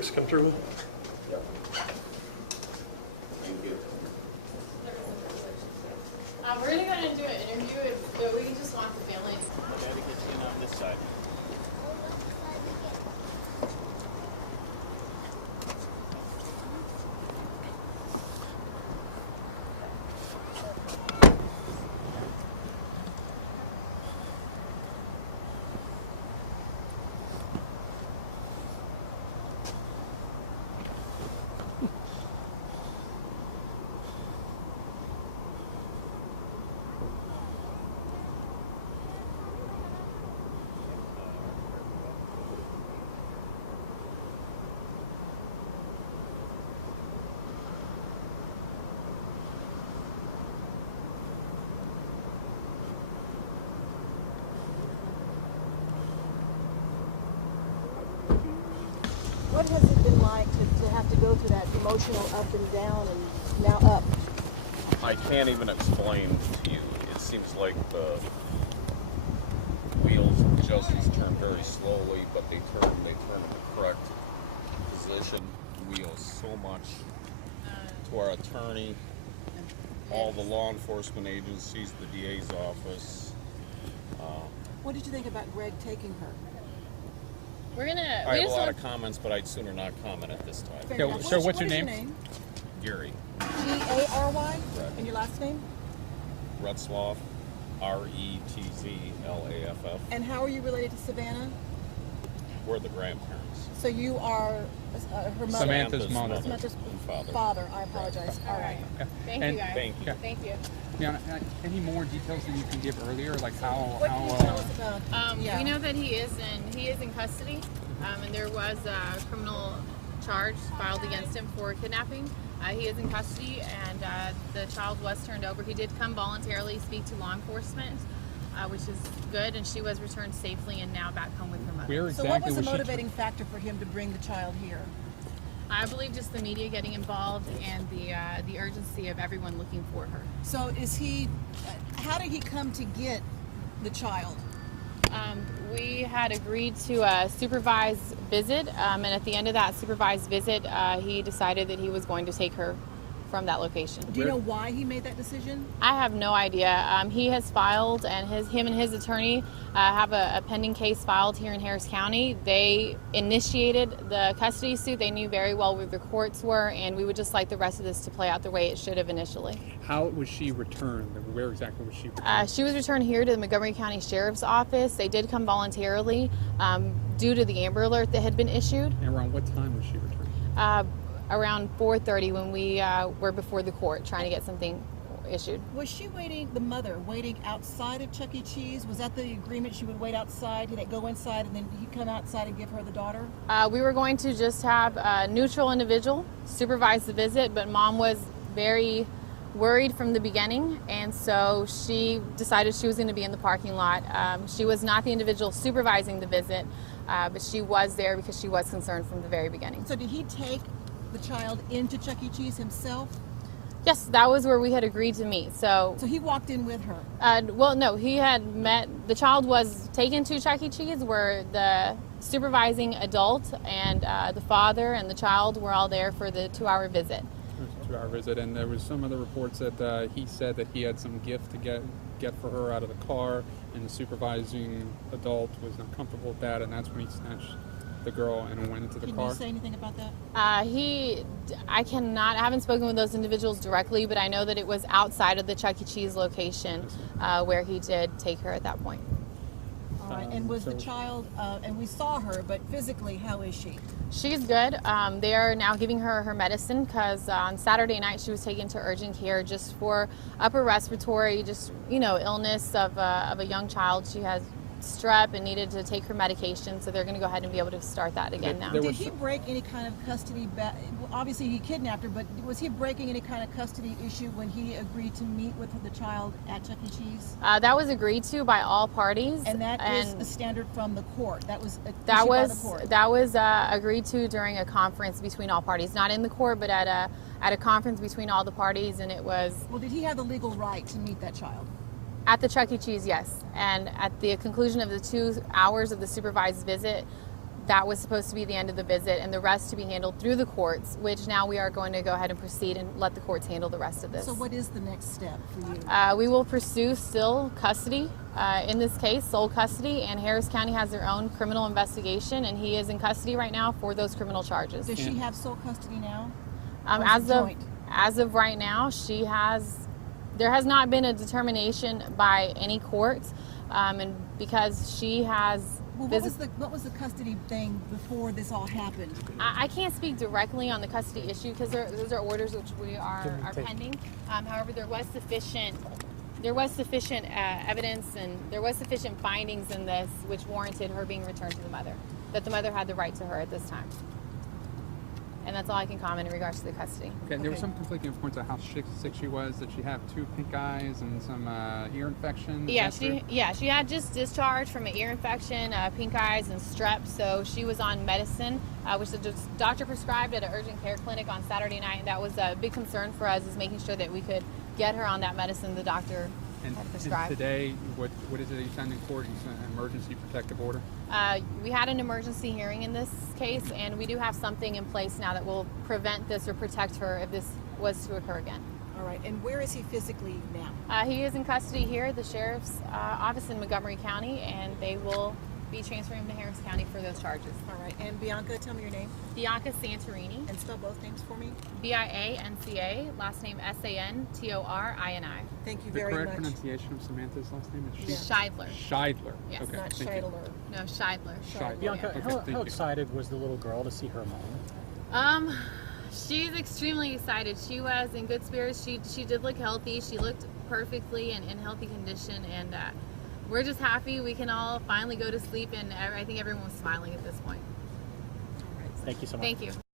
Just come through. Yep. Thank you. We're going to go ahead and do an interview, but we just want the family. I gotta get you in on this side. What has it been like to have to go through that emotional up and down and now up? I can't even explain to you. It seems like the wheels of justice turn very slowly, but they turn in the correct position. We owe so much to our attorney, all the law enforcement agencies, the DA's office. What did you think about Greg taking her? We're going to... I have a lot of comments, but I'd sooner not comment at this time. Fair enough. Sir, What what's is your name? Gary G-A-R-Y? Correct. And your last name? Retzlaff, Retzlaff. And how are you related to Savannah? We're the grandparents. So you are her mother? Samantha's mother. Samantha's and father. I apologize. All right. Thank And- you, guys. Thank you. Thank you. Yeah, any more details that you can give earlier, like how? What can you tell us about? We know that he is in custody, and there was a criminal charge filed against him for kidnapping. He is in custody, and the child was turned over. He did come voluntarily speak to law enforcement, which is good, and she was returned safely and now back home with her mother. Where So exactly what was the she motivating factor for him to bring the child here? I believe just the media getting involved and the urgency of everyone looking for her. So is he, how did he come to get the child? We had agreed to a supervised visit, and at the end of that supervised visit, he decided that he was going to take her from that location. Do you know why he made that decision? I have no idea. He has filed, and him and his attorney have a pending case filed here in Harris County. They initiated the custody suit. They knew very well where the courts were, and we would just like the rest of this to play out the way it should have initially. How was she returned? Where exactly was she returned? She was returned here to the Montgomery County Sheriff's Office. They did come voluntarily due to the Amber Alert that had been issued. And around what time was she returned? Around 4:30 when we were before the court trying to get something issued. Was she waiting, the mother, waiting outside of Chuck E. Cheese? Was that the agreement, she would wait outside, did it go inside, and then he'd come outside and give her the daughter? We were going to just have a neutral individual supervise the visit, but Mom was very worried from the beginning, and so she decided she was going to be in the parking lot. She was not the individual supervising the visit, but she was there because she was concerned from the very beginning. So did he take the child into Chuck E. Cheese himself? Yes, that was where we had agreed to meet. So he walked in with her? Well, no, he had met, the child was taken to Chuck E. Cheese where the supervising adult and the father and the child were all there for the 2-hour visit. It was a 2-hour visit, and there was some other reports that he said that he had some gift to get for her out of the car, and the supervising adult was not comfortable with that, and that's when he snatched the girl and went into the car. Can you say anything about that? I haven't spoken with those individuals directly, but I know that it was outside of the Chuck E. Cheese location where he did take her at that point. All right, and was the child, and we saw her, but physically, how is she? She's good. They are now giving her her medicine because on Saturday night she was taken to urgent care just for upper respiratory, illness of a young child. She has strep and needed to take her medication, so they're going to go ahead and be able to start that again now. Did he break any kind of custody? Obviously he kidnapped her, but was he breaking any kind of custody issue when he agreed to meet with the child at Chuck E. Cheese? That was agreed to by all parties, and that is a standard from the court. That was agreed to during a conference between all parties, not in the court, but at a conference between all the parties, and it was. Well, did he have the legal right to meet that child? At the Chuck E. Cheese, yes. And at the conclusion of the 2 hours of the supervised visit, that was supposed to be the end of the visit, and the rest to be handled through the courts, which now we are going to go ahead and proceed and let the courts handle the rest of this. So what is the next step for you? We will pursue still custody in this case, sole custody, and Harris County has their own criminal investigation, and he is in custody right now for those criminal charges. Does she have sole custody now? Or is it joint? As of right now, there has not been a determination by any court, and because she has. Well, what was the custody thing before this all happened? I can't speak directly on the custody issue because those are orders which we are pending. However, there was sufficient evidence and there was sufficient findings in this which warranted her being returned to the mother, that the mother had the right to her at this time. And that's all I can comment in regards to the custody. Okay, there were some conflicting reports of how sick she was. Did she have 2 pink eyes and some ear infection? She had just discharged from an ear infection, pink eyes, and strep. So she was on medicine, which the doctor prescribed at an urgent care clinic on Saturday night. And that was a big concern for us, is making sure that we could get her on that medicine the doctor had prescribed. And today, what is it that you signed in court? You signed an emergency protective order? We had an emergency hearing in this case, and we do have something in place now that will prevent this or protect her if this was to occur again. All right, and where is he physically now? He is in custody here at the Sheriff's Office in Montgomery County, and they will be transferring him to Harris County for those charges. All right, and Bianca, tell me your name. Bianca Santorini. And spell both names for me. Bianca, last name Santorini. Thank you very much. The correct pronunciation of Samantha's last name is Scheidler. Scheidler. Yes. Okay, Not thank you. Scheidler. No, Scheidler. Scheidler. Bianca, Okay, thank how you. excited was the little girl to see her mom? She's extremely excited. She was in good spirits. She did look healthy. She looked perfectly in healthy condition, and we're just happy we can all finally go to sleep, and I think everyone's smiling at this point. Thank you so much. Thank you.